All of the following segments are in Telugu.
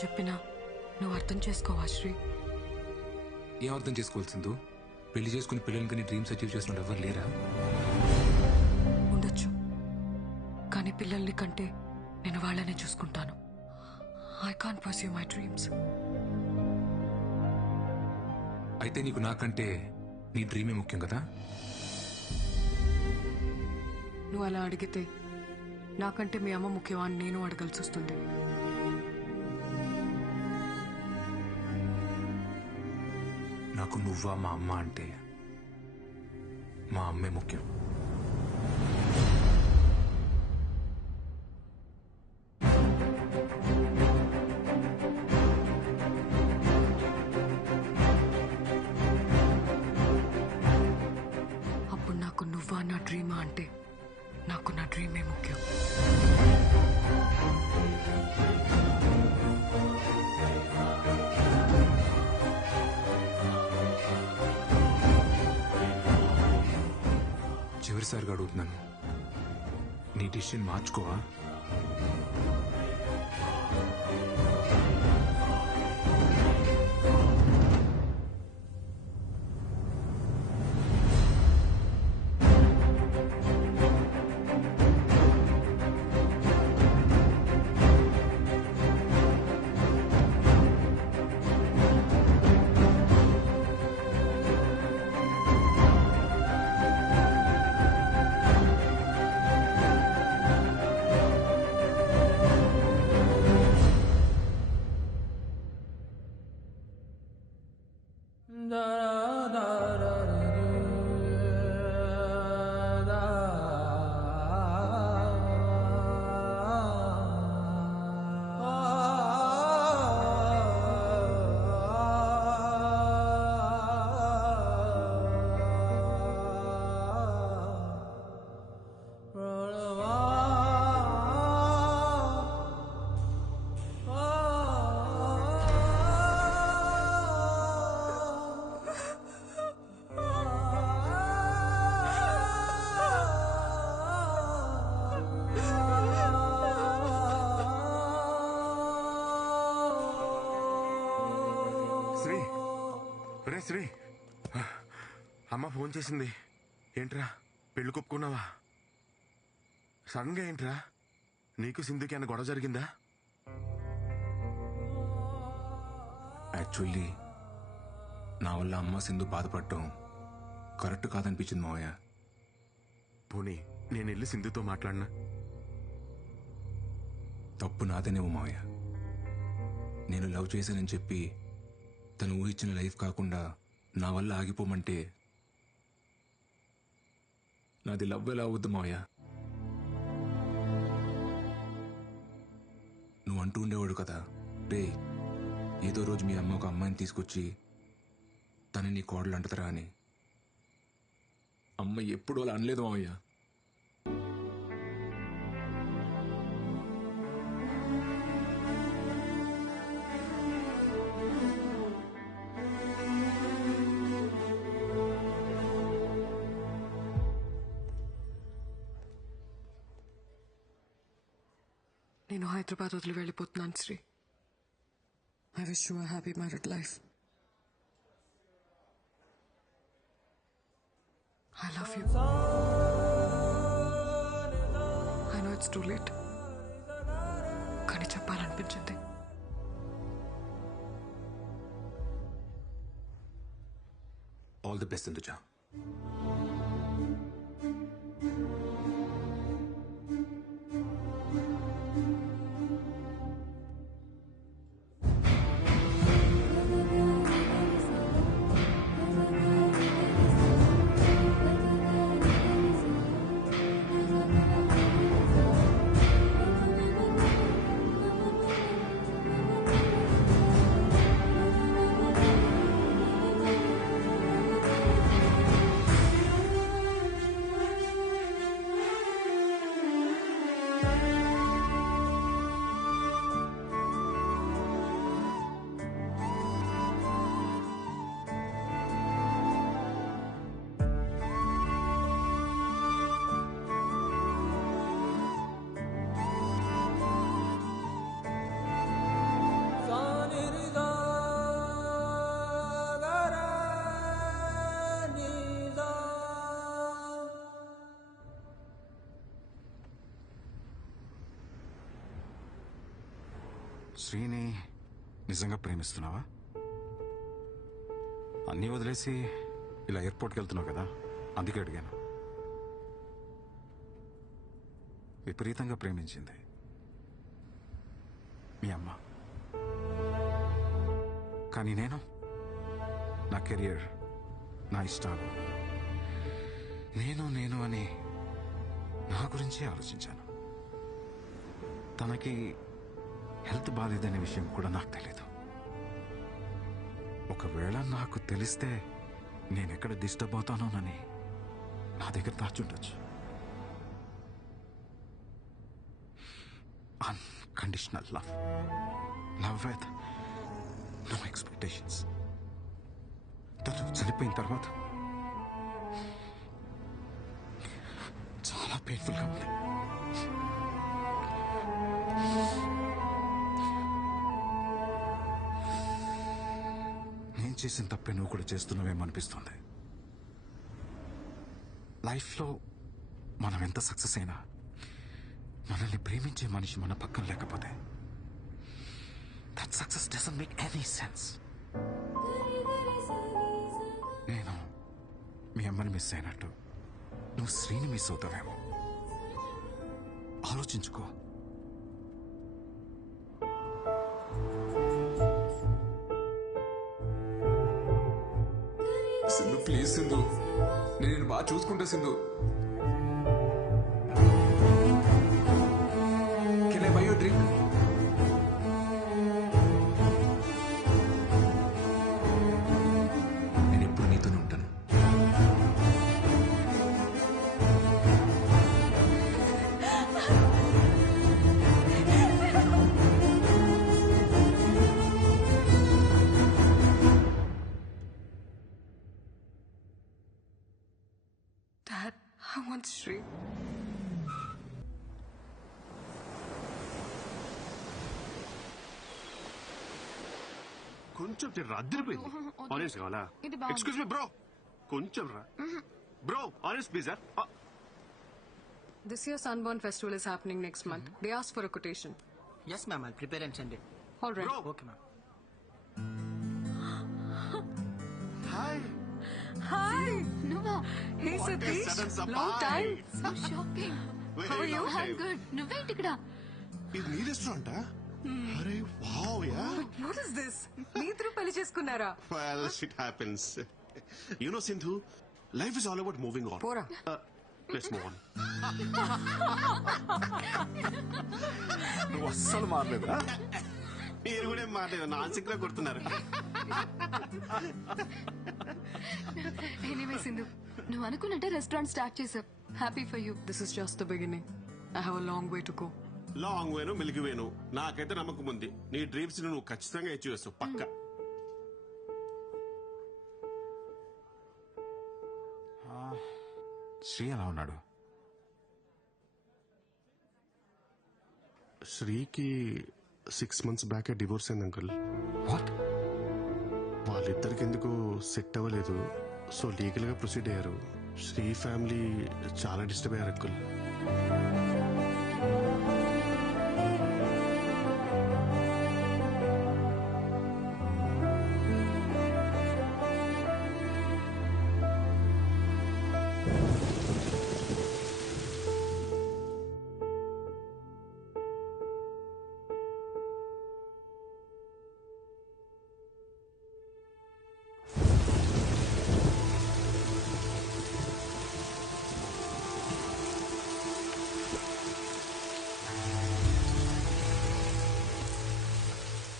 చెప్పినా నువ్వు అర్థం చేసుకోవా శ్రీ? ఏం అర్థం చేసుకోవాల్సిందో? పెళ్లి చేసుకుని పిల్లలకి డ్రీమ్స్ అచీవ్ చేసిన ఎవరు లేరా? ఉండొచ్చు, కానీ పిల్లల్ని కంటే నేను వాళ్ళనే చూసుకుంటాను. I can't pursue my dreams. అయితే నీకు నాకంటే నీ డ్రీమే ముఖ్యం కదా? నువ్వు అలా అడిగితే నాకంటే మీ అమ్మ ముఖ్యమా అని నేను అడగాల్సి వస్తుంది. నాకు నువ్వా మా అమ్మ అంటే మా అమ్మే ముఖ్యం. అప్పుడు నాకు నువ్వా నా డ్రీమా అంటే నాకు నా డ్రీమే ముఖ్యం. చివరిసారిగా అడుగుతున్నాను, నీ డిసిషన్ మార్చుకోవా? శ్రీ, రే శ్రీ, అమ్మ ఫోన్ చేసింది. ఏంట్రా పెళ్లి కొప్పుకున్నావా? సడన్గా ఏంట్రా? నీకు సింధుకి అన్న గొడవ జరిగిందా? యాక్చువల్లీ నా వల్ల అమ్మ సింధు బాధపడటం కరెక్ట్ కాదనిపించింది మావయ్య. పోనీ నేను వెళ్ళి సింధుతో మాట్లాడినా? తప్పు నాదేనేమో మావయ్య. నేను లవ్ చేశానని చెప్పి తను ఊహించిన లైఫ్ కాకుండా నా వల్ల ఆగిపోమంటే నాది లవ్ ఎలా అవుద్దు మావయ్య? నువ్వు అంటూ ఉండేవాడు కదా, రే ఏదో రోజు మీ అమ్మ ఒక అమ్మాయిని తీసుకొచ్చి తను నీ కోడలు అంటదరా అని. అమ్మ ఎప్పుడు అలా అనలేదు మావయ్య. నేను హైదరాబాద్ వదిలి వెళ్ళిపోతున్నాను Sri. I wish you a happy married life. I love you. I know it's too late, కానీ చెప్పాలనిపించింది. All the best Induja. శ్రీని నిజంగా ప్రేమిస్తున్నావా? అన్నీ వదిలేసి ఇలా ఎయిర్పోర్ట్కి వెళ్తున్నావు కదా, అందుకే అడిగాను. విపరీతంగా ప్రేమించింది మీ అమ్మ. కానీ నేను నా కెరియర్, నా ఇష్టాలు, నేను అని నా గురించే ఆలోచించాను. తనకి హెల్త్ బాగాలేదనే విషయం కూడా నాకు తెలియదు. ఒకవేళ నాకు తెలిస్తే నేనెక్కడ డిస్టర్బ్ అవుతానోనని నా దగ్గర దాచుండొచ్చు. Unconditional love, love with no expectations. తను చనిపోయిన తర్వాత చాలా పెయిన్ఫుల్గా ఉంది. నేను చేసిన తప్పే నువ్వు కూడా చేస్తున్నావేమో అనిపిస్తుంది. లైఫ్లో మనం ఎంత సక్సెస్ అయినా మనల్ని ప్రేమించే మనిషి మన పక్కన లేకపోతే that success doesn't make any sense. నేను మీ అమ్మని మిస్ అయినట్టు నువ్వు శ్రీని మిస్ అవుతావేమో. ఆలోచించుకో. సింధు ప్లీజ్ సింధు, నేను బాగా చూసుకుంటా Sindhu. Can I by you drink? నేను ఎప్పుడు నీతోనే ఉంటాను. Dad, I want Sri. కొంచెం అద్దరిపోయింది. ఆరెంజ్ కావాలా? ఎక్స్క్యూజ్ మీ బ్రో, కొంచెం రా bro. Orange please. This year's Sunburn Festival is happening next month. They asked for a quotation. Yes, ma'am. I'll prepare and send it. All right. Bro. Okay, ma'am. Hi. Hi. నువ్వా? Hey, What a Satish. sudden surprise. Long time. So shocking. How are you? I'm good. నువ్వేంటి ఇక్కడ? ఇది నీ రెస్టారెంటా? అరే wow yeah. What is this? మీ ఇద్దరు పెళ్లి చేసుకున్నారా? Well, shit happens. You know, Sindhu, life is all about moving on. పోరా. Let's move on. నువ్వు అస్సలు మారలేదా? మీరు కూడా ఏం మాట్లాడారు, నాన్సిక్ లా కొడుతున్నారు. ఎనీవే సింధు, నువ్వు అనుకున్నట్టే రెస్టారెంట్ స్టార్ట్ చేసావు. Happy for you. This is just the beginning. I have a long way to go. Long వేను మిల్కి వేను నాకైతే నమ్మకం ఉంది. నీ డ్రీమ్స్ నువ్వు ఖచ్చితంగా అచీవ్ చేస్తావు పక్క. శ్రీ ఎలా ఉన్నాడు? శ్రీకి 6 months బ్యాక్ డివోర్స్ అయింది అంకుల్. వాట్? వాళ్ళిద్దరికి ఎందుకు సెట్ అవ్వలేదు, సో లీగల్ గా ప్రొసీడ్ అయ్యారు. శ్రీ ఫ్యామిలీ చాలా డిస్టర్బ్ అయ్యారు అంకుల్.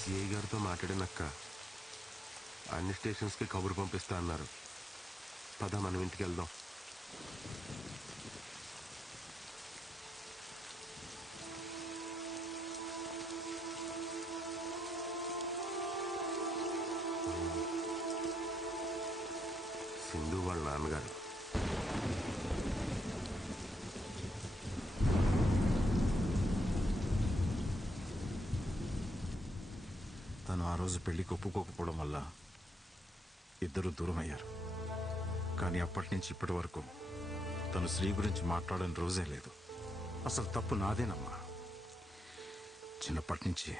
సిఐ గారితో మాట్లాడినక్క అన్ని స్టేషన్స్ కి కబురు పంపిస్తా అన్నారు. పద మనం ఇంటికి వెళ్దాం. సింధు వాళ్ళ నాన్నగారు. తను ఆ రోజు పెళ్లికి ఒప్పుకోకపోవడం వల్ల ఇద్దరు దూరం అయ్యారు. కానీ అప్పటి నుంచి ఇప్పటి వరకు తను శ్రీ గురించి మాట్లాడని రోజే లేదు. అసలు తప్పు నాదేనమ్మా. చిన్నప్పటి నుంచి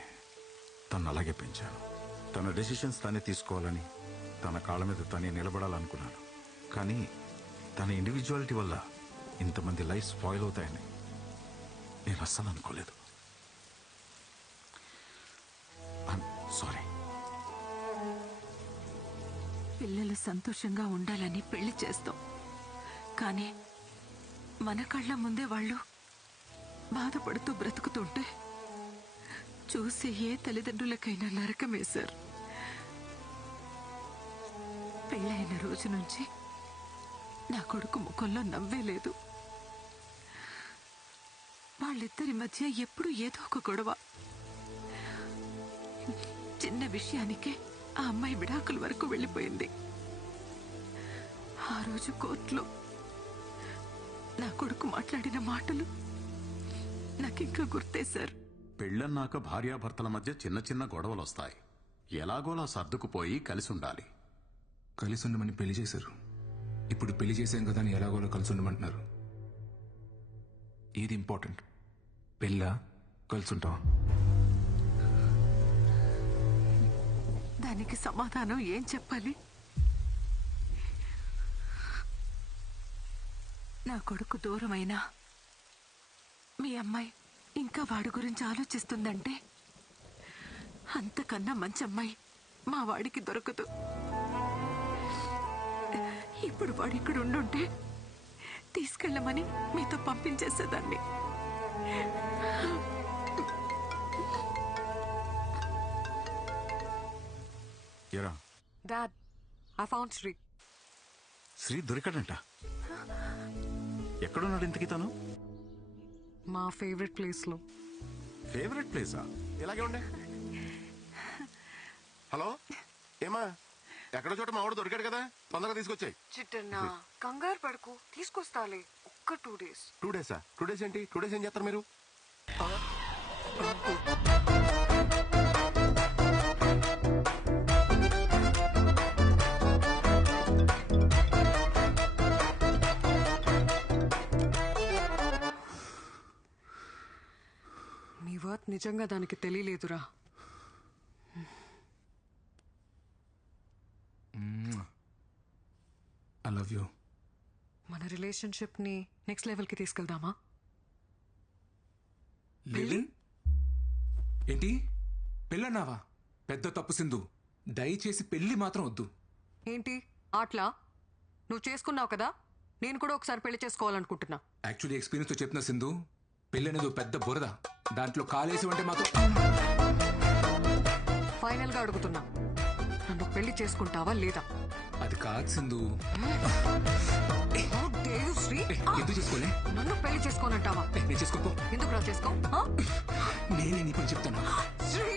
తను అలాగే పెంచాను. తన డెసిషన్స్ తనే తీసుకోవాలని, తన కాళ్ళ మీద తనే నిలబడాలనుకున్నాను. కానీ తన ఇండివిజువాలిటీ వల్ల ఇంతమంది లైఫ్ స్పాయిల్ అవుతాయని నేను అస్సలు అనుకోలేదు. సారీ. పిల్లలు సంతోషంగా ఉండాలని పెళ్లి చేస్తాం, కానీ మన కళ్ళ ముందే వాళ్ళు బాధపడుతూ బ్రతుకుతుంటే చూసి ఏ తల్లిదండ్రులకైనా నరకమే సార్. పెళ్ళైన రోజు నుంచి నా కొడుకు ముఖంలో నవ్వే లేదు. వాళ్ళిద్దరి మధ్య ఎప్పుడూ ఏదో ఒక గొడవ. చిన్న విషయానికే ఆ అమ్మాయి విడాకుల వరకు వెళ్ళిపోయింది. ఆ రోజు కోర్టులో నా కొడుకు మాట్లాడిన మాటలు నాకింకా గుర్తే సార్. పెళ్ళన్నాక భార్యాభర్తల మధ్య చిన్న చిన్న గొడవలు వస్తాయి. ఎలాగోలా సర్దుకుపోయి కలిసి ఉండాలి. కలిసి ఉండమని పెళ్లి చేశారు. ఇప్పుడు పెళ్లి చేసాం కదా అని ఎలాగోలా కలిసి ఉండమంటున్నారు. ఏది ఇంపార్టెంట్, పెళ్ళా కలిసి ఉంటాం? దానికి సమాధానం ఏం చెప్పాలి? నా కొడుకు దూరమైనా మీ అమ్మాయి ఇంకా వాడి గురించి ఆలోచిస్తుందంటే అంతకన్నా మంచి అమ్మాయి మా వాడికి దొరకదు. ఇప్పుడు వాడు ఇక్కడ ఉండుంటే తీసుకెళ్ళమని మీతో పంపించేసేదాన్ని. ఎరా dad, I found Sri. Sri దొరికాడంట. ఎక్కడున్నాడు ఇంతకీ తను? మా ఫేవరెట్ ప్లేస్ లో. ఫేవరెట్ ప్లేసా? ఇలాగే ఉండే. హలో, ఏమా ఎక్కడో చోట మావాడు దొరికాడు కదా, తొందరగా తీసుకొచ్చాయి. చిట్టన్నా కంగారు పడుకు, తీసుకొస్తాలే. ఒక్క 2 days. 2 days? 2 days ఏంటి? 2 days ఏం చేస్తారు మీరు? నీ వర్త్ నిజంగా దానికి తెలియలేదురా. I love you. మన రిలేషన్షిప్ ని నెక్స్ట్ లెవెల్ కి తీసుకెళ్దామా? లివిన్? ఏంటి పెళ్ళన్నావా? పెద్ద తప్పు సింధు. దయచేసి పెళ్లి మాత్రం వద్దు. ఏంటి ఆట్లా? నువ్వు చేసుకున్నావు కదా, నేను కూడా ఒకసారి పెళ్లి చేసుకోవాలనుకుంటున్నా. యాక్చువల్లీ ఎక్స్పీరియన్స్ తో చెప్తున్నా సింధు, పెళ్లి అనేది ఓ పెద్ద బురద. దాంట్లో కాలేసి అంటే మాత్రం. ఫైనల్ గా అడుగుతున్నా, నన్ను పెళ్లి చేసుకుంటావా లేదా? అది కాదు Sindhu. How dare you, Shri? ఎందుకు చేసుకోలే? నన్ను పెళ్లి చేసుకోనంటావా? నేను చేసుకోపో. ఎందుకు రా చేసుకో? నేనే నీ పని చెప్తాను. శ్రీ